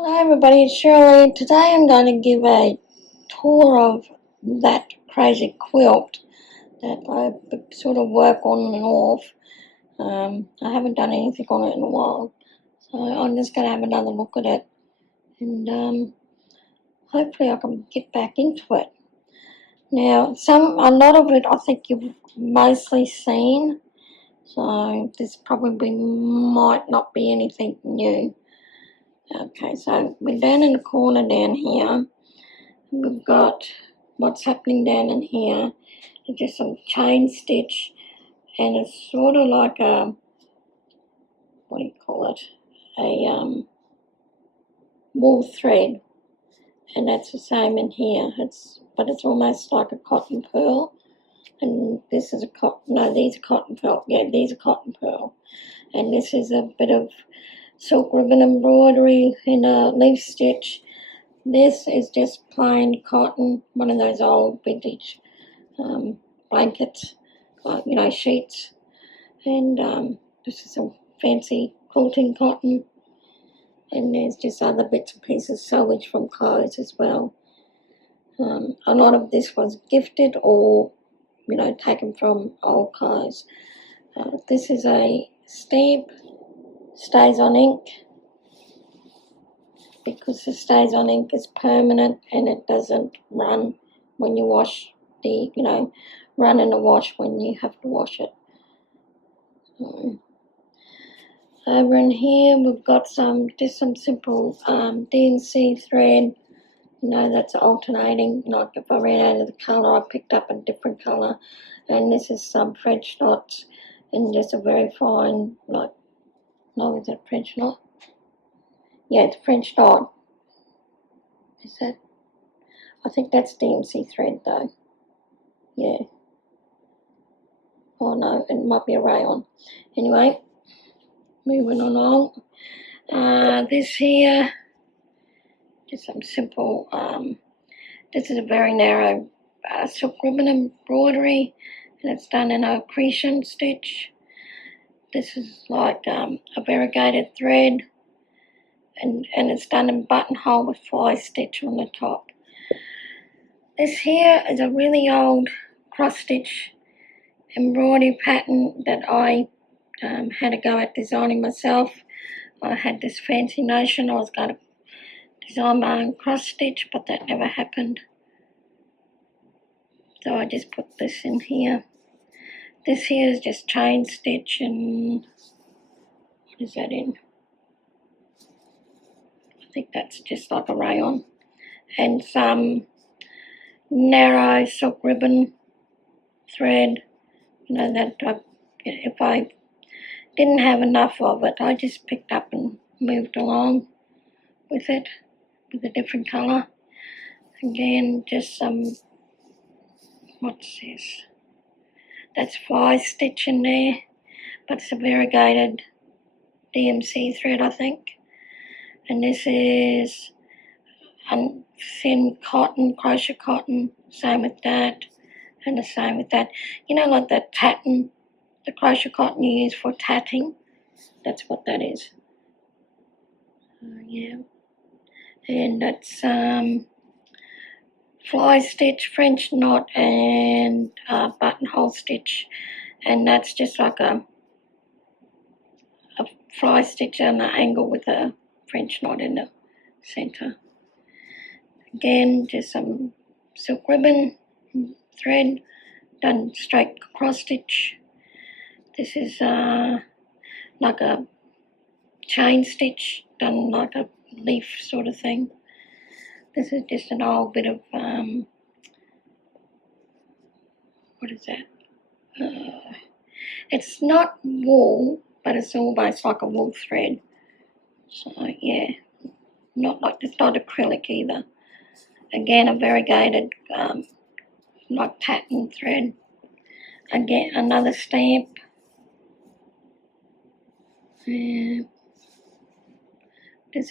Hello everybody, it's Shirley. Today I'm going to give a tour of that crazy quilt that I sort of work on and off. I haven't done anything on it in a while, so I'm just going to have another look at it and hopefully I can get back into it. Now, a lot of it I think you've mostly seen, so this probably might not be anything new. Okay, so we're down in the corner down here. We've got what's happening down in here. It's just some chain stitch, and it's sort of like a, what do you call it? A wool thread, and that's the same in here. But it's almost like a cotton pearl, and this is a cotton. No, these are cotton pearl. Yeah, these are cotton pearl, and this is a bit of silk ribbon embroidery and a leaf stitch. This is just plain cotton, one of those old vintage blankets, sheets. And this is some fancy quilting cotton. And there's just other bits and pieces, sewage from clothes as well. A lot of this was gifted or, taken from old clothes. This is a stamp, stays on ink. Because the stays on ink is permanent and it doesn't run when you wash run in the wash when you have to wash it. Over in here we've got some simple DNC thread, that's alternating. Like if I ran out of the colour, I picked up a different colour, and this is some French knots and just a very fine, is it French knot? Yeah, it's French knot. Is that? I think that's DMC thread though. Yeah. Oh no, it might be a rayon. Anyway, moving along. This here, just some simple, this is a very narrow silk ribbon embroidery, and it's done in a accretion stitch. This is like a variegated thread, and it's done in buttonhole with fly stitch on the top. This here is a really old cross stitch embroidery pattern that I had to go at designing myself. I had this fancy notion I was going to design my own cross stitch, but that never happened. So I just put this in here. This here is just chain stitch, and what is that in? I think that's just like a rayon. And some narrow silk ribbon thread, that if I didn't have enough of it, I just picked up and moved along with it with a different colour. Again, just some, what's this? That's fly stitch in there, but it's a variegated DMC thread, I think. And this is thin cotton, crochet cotton, same with that, and the same with that. Like that tatting, the crochet cotton you use for tatting, that's what that is. Yeah. And that's fly stitch, French knot, and buttonhole stitch, and that's just like a fly stitch on an angle with a French knot in the centre. Again, just some silk ribbon thread done straight cross stitch. This is like a chain stitch done like a leaf sort of thing. This is just an old bit of what is that? It's not wool, but it's almost like a wool thread. So yeah, it's not acrylic either. Again, a variegated like tatting thread. Again, another stamp. This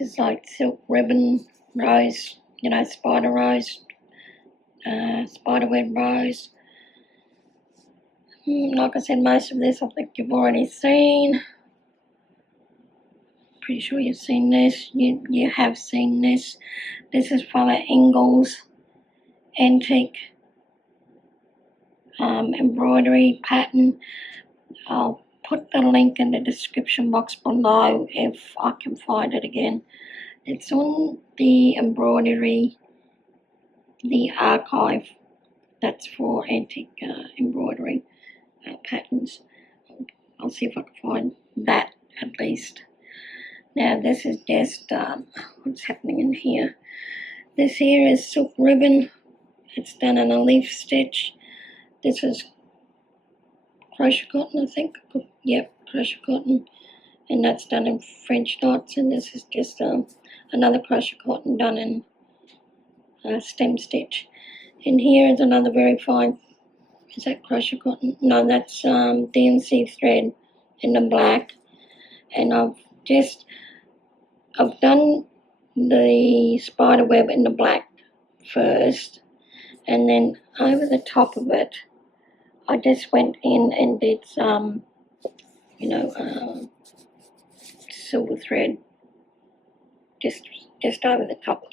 is like silk ribbon rose, spider rose, spiderweb rose. Like I said, most of this I think you've already seen. pretty sure you've seen this. You have seen this. This is from an Ingles antique embroidery pattern. I'll put the link in the description box below if I can find it again. It's on the embroidery, the archive that's for antique embroidery patterns. I'll see if I can find that at least. Now this is just what's happening in here. This here is silk ribbon. It's done in a leaf stitch. This is crochet cotton, I think. Yep, crochet cotton. And that's done in French knots. And this is just another crochet cotton done in stem stitch. And here is another very fine, is that crochet cotton? No, that's DMC thread in the black. And I've done the spider web in the black first, and then over the top of it I just went in and did some silver thread just over the top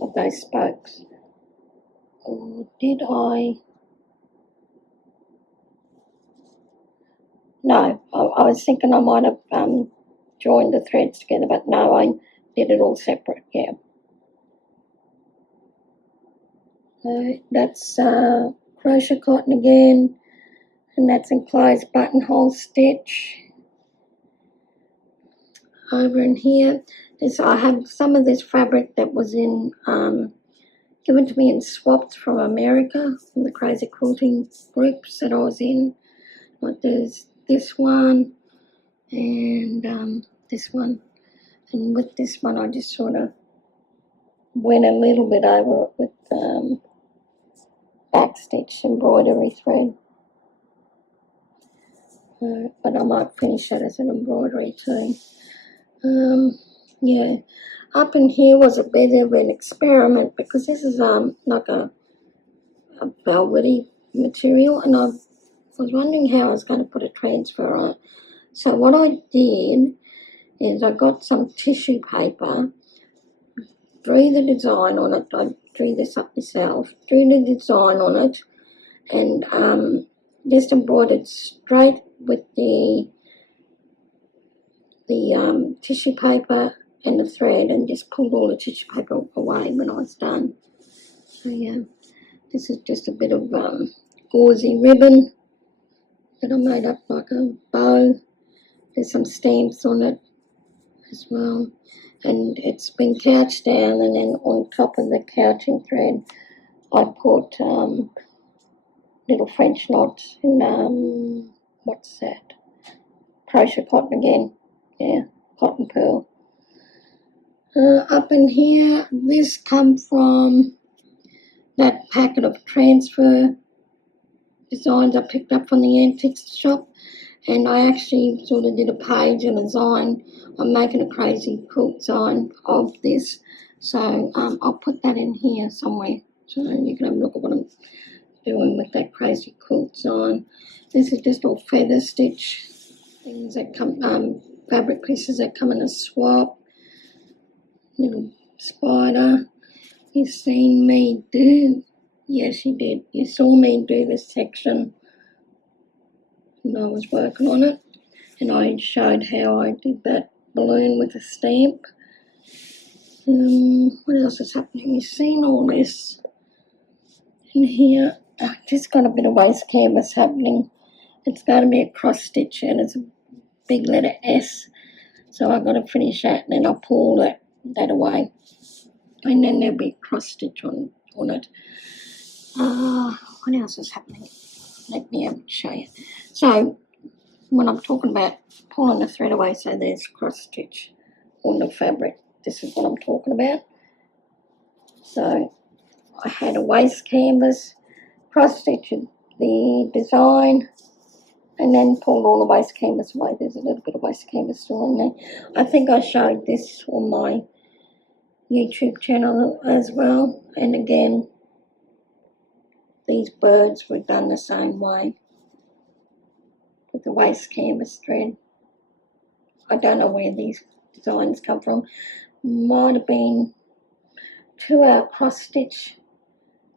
of those spokes. Or did I? No, I was thinking I might have joined the threads together, but no, I did it all separate, yeah. That's crochet cotton again, and that's enclosed buttonhole stitch. Over in here, I have some of this fabric that was in given to me in swaps from America, from the crazy quilting groups that I was in. Like there's this one and this one, and with this one I just sort of went a little bit over it with backstitch embroidery thread. But I might finish that as an embroidery too. Yeah, up in here was a bit of an experiment because this is like a velvety material, and I was wondering how I was going to put a transfer on it. So what I did is I got some tissue paper, drew the design on it. I drew this up myself, drew the design on it, and just embroidered straight with the tissue paper and the thread, and just pulled all the tissue paper away when I was done. So yeah, this is just a bit of gauzy ribbon that I made up like a bow. There's some stamps on it as well, and it's been couched down, and then on top of the couching thread I put little French knots and what's that, crochet cotton again, yeah, cotton pearl. Up in here, this come from that packet of transfer designs I picked up from the antiques shop, and I actually sort of did a page and a design. I'm making a crazy quilt design of this, so I'll put that in here somewhere so you can have a look at what I'm doing with that crazy quilt design. This is just all feather stitch things that come, fabric pieces that come in a swap. Little spider. You've seen me do, yes you did, you saw me do this section and I was working on it, and I showed how I did that balloon with a stamp. What else is happening? You've seen all this in here. I've just got a bit of waste canvas happening. It's going to be a cross stitch, and it's a big letter S, so I've got to finish that, and then I'll pull that away, and then there'll be a cross stitch on it. What else is happening? Let me show you. So when I'm talking about pulling the thread away, so there's cross stitch on the fabric, this is what I'm talking about. So I had a waste canvas, cross stitched the design, and then pulled all the waste canvas away. There's a little bit of waste canvas still in there. I think I showed this on my YouTube channel as well, and again these birds were done the same way with the waste canvas thread. I don't know where these designs come from. Might have been 2-hour cross stitch,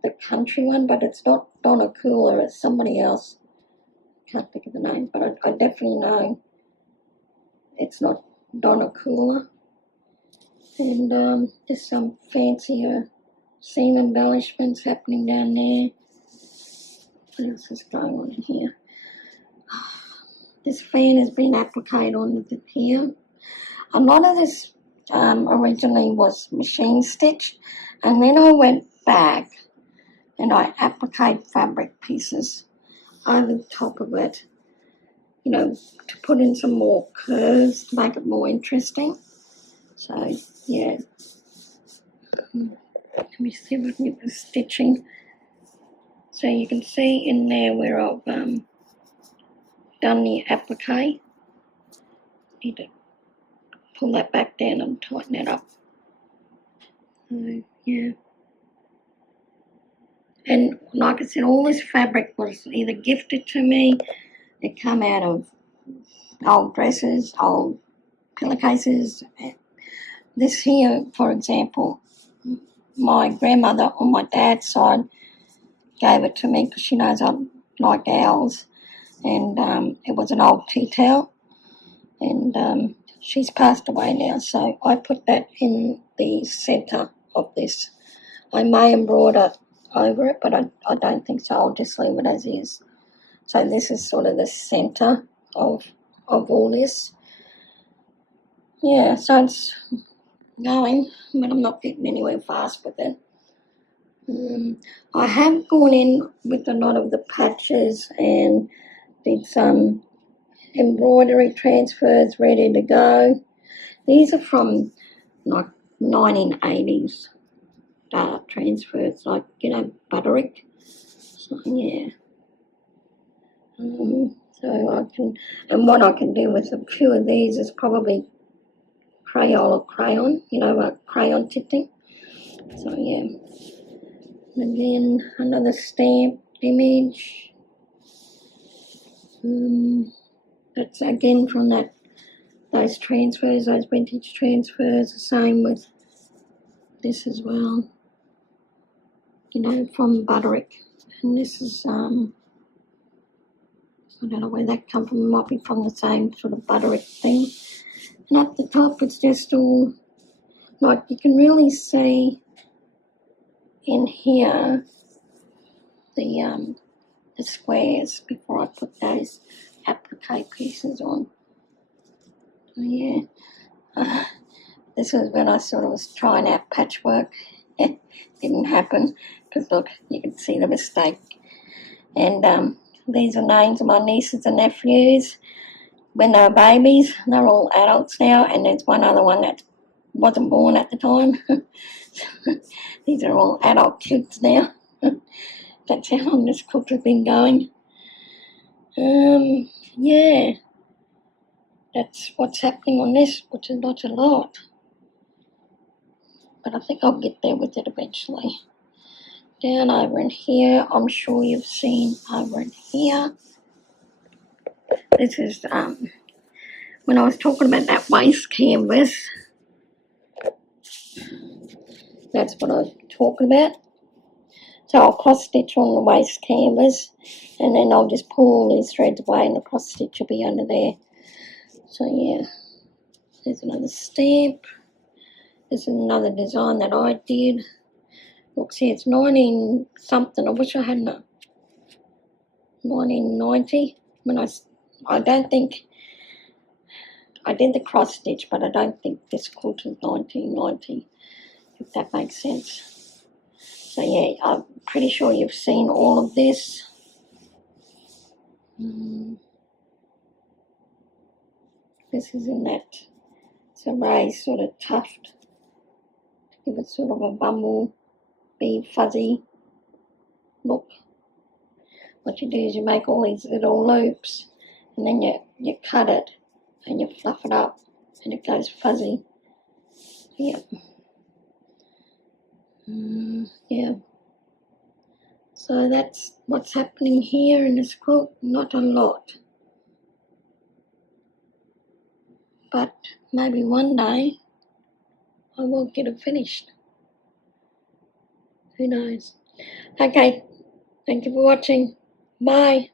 the country one, but it's not Donna Cooler, it's somebody else. Can't think of the name, but I definitely know it's not Donna Cooler. And just some fancier seam embellishments happening down there. What else is going on in here? This fan has been appliqued on here. A lot of this originally was machine stitched, and then I went back and I appliqued fabric pieces over the top of it, you know, to put in some more curves to make it more interesting. So, yeah. Let me see if I can get the stitching. So you can see in there where I've done the applique. Need to pull that back down and tighten it up. So, yeah. And like I said, all this fabric was either gifted to me, it came out of old dresses, old pillowcases. This here, for example, my grandmother on my dad's side gave it to me because she knows I like owls. And it was an old tea towel. And she's passed away now, so I put that in the centre of this. I may embroider over it, but I don't think so. I'll just leave it as is. So this is sort of the centre of all this. Yeah, so it's going, but I'm not getting anywhere fast with it. I have gone in with a lot of the patches and did some embroidery transfers ready to go. These are from like 1980s transfers, like, you know, Butterick. So, yeah. So I can, and what I can do with a few of these is probably crayon, you know, crayon tipping. So, yeah. And again, another stamped image. That's again from those transfers, those vintage transfers. The same with this as well. You know, from Butterick. And this is I don't know where that come from. It might be from the same sort of Butterick thing. And at the top, it's just all, like, you can really see in here the squares before I put those applique pieces on. So, yeah. This was when I sort of was trying out patchwork. It didn't happen because, look, you can see the mistake. And these are names of my nieces and nephews when they were babies. They're all adults now, and there's one other one that wasn't born at the time. These are all adult kids now. That's how long this quilt has been going. Yeah, that's what's happening on this, which is not a lot. But I think I'll get there with it eventually. Down over in here, I'm sure you've seen over in here. This is when I was talking about that waist canvas. That's what I was talking about. So I'll cross stitch on the waist canvas, and then I'll just pull all these threads away and the cross stitch will be under there. So yeah, there's another stamp. This is another design that I did. Look, see, it's 19 something. I wish I had 1990 when I don't think I did the cross stitch, but I don't think this quilt is 1990, if that makes sense. So yeah, I'm pretty sure you've seen all of this. This is in that Saray sort of tuft to give it sort of a bumblebee fuzzy look. What you do is you make all these little loops, and then you cut it and you fluff it up and it goes fuzzy. Yep. Yeah. So that's what's happening here in this quilt. Not a lot. but maybe one day I will get it finished. Who knows? Okay, thank you for watching. Bye.